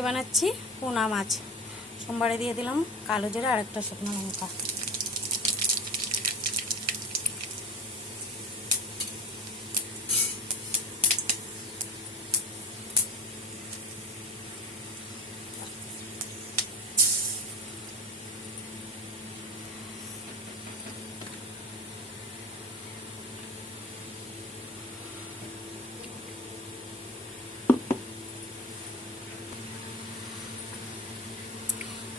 আজকে বানাচ্ছি পোনা মাছ। সোমবারে দিয়ে দিলাম কালো জিরা আর একটা শুকনো লঙ্কা।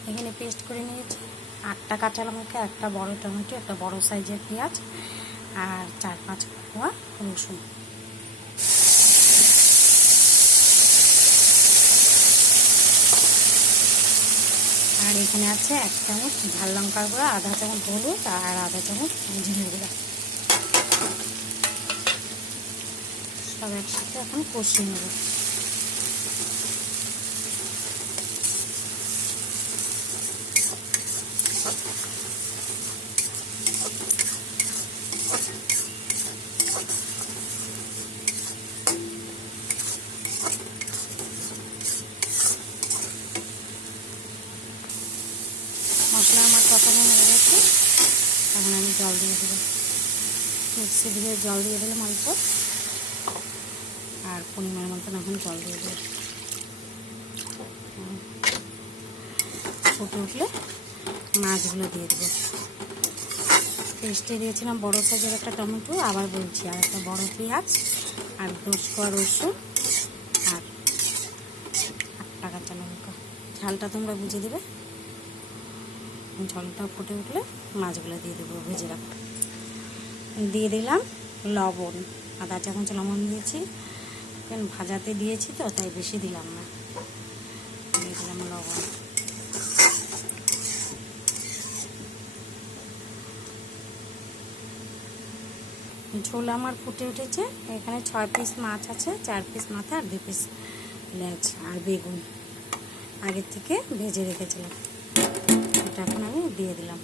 এখানে পেস্ট করে নিয়েছি 8টা কাঁচা লঙ্কা, একটা বড় টমেটো, একটা বড় সাইজের পেঁয়াজ আর 4-5 কোয়া রসুন। আর এখানে আছে 1 চামচ ঝাল লঙ্কার গুঁড়া, আধা চামচ হলুদ আর আধা চামচ জিরে গুঁড়া। সব একসাথে এখন কষিয়ে নেব। মশলা আমার কষানো হয়ে গেছে, এখন আমি জল দিয়ে দেবো। মিক্সি দিয়ে জল দিয়ে দিলাম অল্প, আর পরিমাণ মতন এখন জল দিয়ে দেবো। ফুটে উঠলে মাছগুলো দিয়ে দেবো। পেস্টে দিয়েছিলাম বড়ো সাইজের একটা টমেটো, আবার বলছি, আর একটা বড়ো পেঁয়াজ আর 10 কোয়া রসুন আর 8টা কাঁচা লঙ্কা। ঝালটা তোমরা বুঝে দেবে। ঝালটা ফুটে উঠলে মাছগুলো দিয়ে দেবো ভেজে রাখা। দিয়ে দিলাম লবণ, আধা চামচ লবণ দিয়েছি, কারণ ভাজাতে দিয়েছি তো তাই বেশি দিলাম না। দিয়ে দিলাম লবণ। ঝোল আমার ফুটে উঠেছে। এখানে 6 পিস মাছ আছে, 4 পিস মাথা আর 2 পিস লেজ আর বেগুন আগের থেকে ভেজে রেখেছিলাম। এটা এখন আমি দিয়ে দিলাম।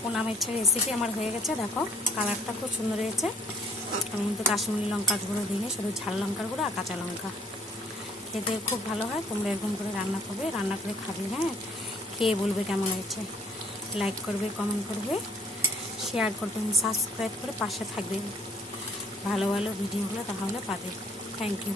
পোনা মাছের রেসিপি আমার হয়ে গেছে। দেখো কালারটা খুব সুন্দর হয়েছে। আমি কিন্তু কাশ্মীরি লঙ্কার গুঁড়ো দিইনি, শুধু ঝাল লঙ্কার গুঁড়ো আর কাঁচা লঙ্কা। খেতে খুব ভালো হয়। তোমরা এরকম করে রান্না করবে, রান্না করে খাবে। হ্যাঁ, খেয়ে বলবে কেমন হয়েছে। লাইক করবে, কমেন্ট করবে, শেয়ার করবেন, সাবস্ক্রাইব করে পাশে থাকবেন। ভালো ভালো ভিডিওগুলো তাহলে পাবে। Thank you.